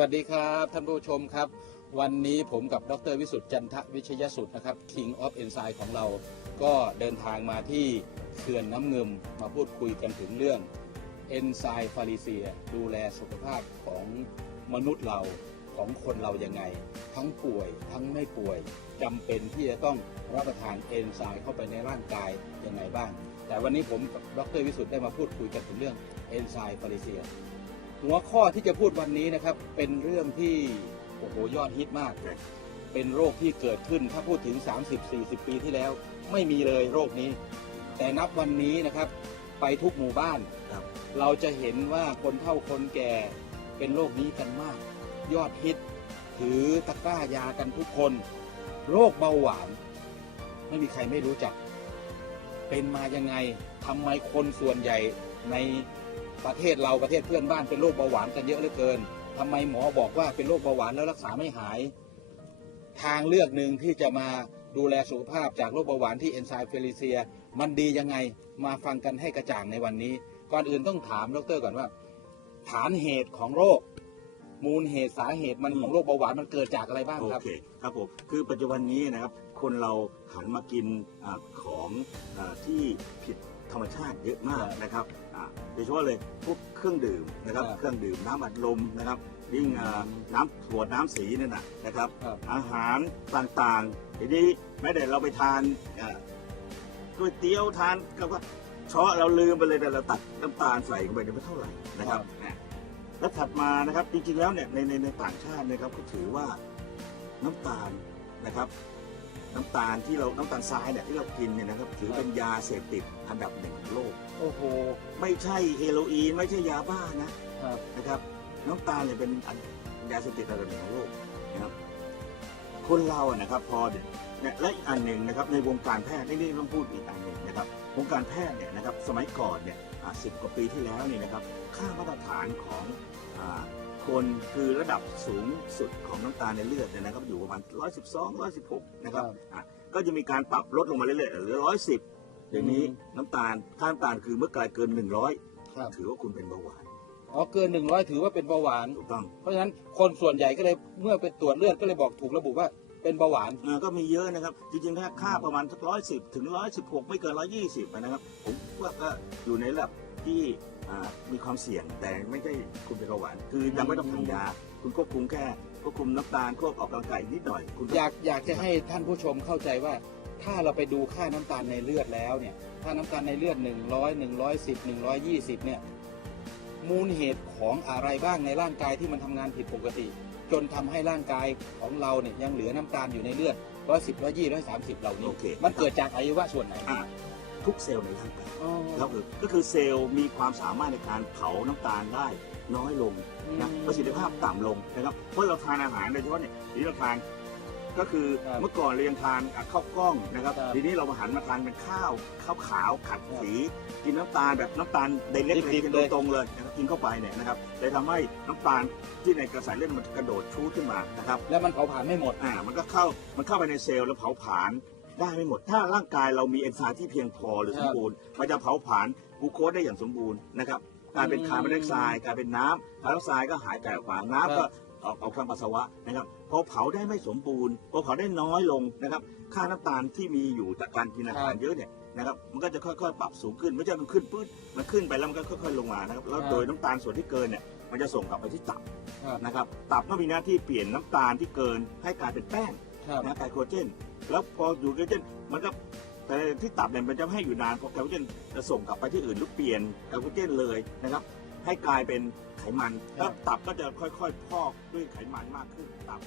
วัสดีครับท่านผู้ชมครับวันนี้ผมกับดร.วิสุทธิ์จันทวิชยสุทธิ์นะครับ King of Enzyme ของเราก็เดินทางมาที่เขื่อนน้ำเงิมมาพูดคุยกันถึงเรื่องเอนไซม์ฟาริเซียดูแลสุขภาพของมนุษย์เราของคนเรายังไงทั้งป่วยทั้งไม่ป่วยจำเป็นที่จะต้องรับประทานเอนไซม์เข้าไปในร่างกายยังไงบ้างแต่วันนี้ผมกับดร.วิสุทธิ์ได้มาพูดคุยกันถึงเรื่องเอนไซม์ฟาริเซียหัวข้อที่จะพูดวันนี้นะครับเป็นเรื่องที่โอ้โหยอดฮิตมากเป็นโรคที่เกิดขึ้นถ้าพูดถึง 30-40 ปีที่แล้วไม่มีเลยโรคนี้แต่นับวันนี้นะครับไปทุกหมู่บ้านเราจะเห็นว่าคนเฒ่าคนแก่เป็นโรคนี้กันมากยอดฮิตถือตะกร้ายากันทุกคนโรคเบาหวานไม่มีใครไม่รู้จักเป็นมายังไงทำไมคนส่วนใหญ่ในประเทศเราประเทศเพื่อนบ้านเป็นโรคเบาหวานกันเยอะเหลือเกินทำไมหมอบอกว่าเป็นโรคเบาหวานแล้วรักษาไม่หายทางเลือกหนึ่งที่จะมาดูแลสุขภาพจากโรคเบาหวานที่เอนไซม์ฟาริเซียมันดียังไงมาฟังกันให้กระจ่างในวันนี้ก่อนอื่นต้องถามดร.ก่อนว่าฐานเหตุของโรคมูลเหตุสาเหตุมันของโรคเบาหวานมันเกิดจากอะไรบ้างครับโอเคครับผมคือปัจจุบันนี้นะครับคนเราหันมากินของที่ผิดธรรมชาติเยอะมากนะครับโดยเฉพาะเลยพวกเครื่องดื่มนะครับเครื่องดื่มน้ำอัดลมนะครับยิ่งน้ำถั่วน้ำสีนั่นนะครับอาหารต่างๆทีนี้แม้แต่เราไปทานก๋วยเตี๋ยวทานกับเชาะเราลืมไปเลยแต่เราตัดน้ำตาลใส่เข้าไปไม่เท่าไหร่นะครับแล้วถัดมานะครับจริงๆแล้วเนี่ยในต่างชาตินะครับก็ถือว่าน้ำตาลนะครับน้ำตาลทรายเนี่ยที่เรากินเนี่ยนะครับถือเป็นยาเสพติดอันดับหนึ่งของโลกโอ้โหไม่ใช่เฮโรอีนไม่ใช่ยาบ้านะครับน้ำตาลเนี่ยเป็นยาเสพติดอันดับหนึ่งของโลกนะครับคนเราอะนะครับพอเนี่ยและอีกอันหนึ่งนะครับในวงการแพทย์นี่ต้องพูดอีกอันหนึ่งนะครับวงการแพทย์เนี่ยนะครับสมัยก่อนเนี่ย10 กว่าปีที่แล้วนี่นะครับค่ามาตรฐานของคนคือระดับสูงสุดของน้ำตาลในเลือดเนี่ยนะครับอยู่ประมาณ112 116นะครับก็จะมีการปรับลดลงมาเรื่อยๆเหลือ110อย่างนี้น้ำตาลค่าน้ำตาลคือเมื่อเกิน100ถือว่าคุณเป็นเบาหวานเกิน100ถือว่าเป็นเบาหวานถูกต้องเพราะฉะนั้นคนส่วนใหญ่ก็เลยเมื่อไปตรวจเลือดก็เลยบอกถูกระบุว่าเป็นเบาหวานก็มีเยอะนะครับจริงๆถ้าค่าประมาณ110ถึง116ไม่เกิน120นะครับผมว่าก็อยู่ในระดับที่มีความเสี่ยงแต่ไม่ใช่คุณเป็นเบาหวานคือยังไม่ต้องทานยาคุณควบคุมน้ำตาลควบออกกำลังกายนิดหน่อยอยากจะให้ท่านผู้ชมเข้าใจว่าถ้าเราไปดูค่าน้ำตาลในเลือดแล้วเนี่ยถ้าน้ำตาลในเลือด100 110 120เนี่ยมูลเหตุของอะไรบ้างในร่างกายที่มันทำงานผิดปกติจนทำให้ร่างกายของเราเนี่ยยังเหลือน้ำตาลอยู่ในเลือด110 120 130เหล่านี้มันเกิดจากอวัยวะส่วนไหนทุกเซลล์ในร่างกายก็คือเซลล์มีความสามารถในการเผาน้ำตาลได้น้อยลงนะประสิทธิภาพต่ำลงนะครับเพราะเราทานอาหารโดยเฉพาะเนี่ยที่เราทานก็คือเมื่อก่อนเรายังทานข้าวกล้องนะครับทีนี้เรามาหันมาทานเป็นข้าวขาวขัดสีกินน้ำตาลแบบน้ำตาลไดเรกเลยกินตรงๆเลยนะครับกินเข้าไปเนี่ยนะครับเลยทำให้น้ำตาลที่ในกระแสเลือดมันกระโดดชูขึ้นมานะครับแล้วมันเผาผลาญไม่หมดมันเข้าไปในเซลล์แล้วเผาผลาญได้ไม่หมดถ้าร่างกายเรามีเอนไซม์ที่เพียงพอหรือสมบูรณ์มันจะเผาผลาญกลูโคสได้อย่างสมบูรณ์นะครับกลายเป็นคาร์บอนไดออกไซด์กลายเป็นน้ำคาร์บอนไดออกไซด์ก็หายไปออกมาน้ำก็ออกทางปัสสาวะนะครับพอเผาได้ไม่สมบูรณ์พอเผาได้น้อยลงนะครับค่าน้ำตาลที่มีอยู่จากการกินอาหารเยอะเนี่ยนะครับมันก็จะค่อยๆปรับสูงขึ้นไม่ใช่มันขึ้นปื๊ดมันขึ้นไปแล้วมันก็ค่อยๆลงมานะครับแล้วโดยน้ำตาลส่วนที่เกินเนี่ยมันจะส่งกลับไปที่ตับนะครับตับก็มีหน้าที่เปลี่ยนน้ำตาลที่เกินให้กลายเป็นแป้งไกลโคเจนแล้วพออยู่ไกลโคเจนมันก็แต่ที่ตับเนี่ยมันจะไม่ให้อยู่นานเพราะไกลโคเจนจะส่งกลับไปที่อื่นหรือเปลี่ยนไกลโคเจนเลยนะครับให้กลายเป็นไขมันแล้วตับก็จะค่อยๆพอกด้วยไขมันมากขึ้นตับ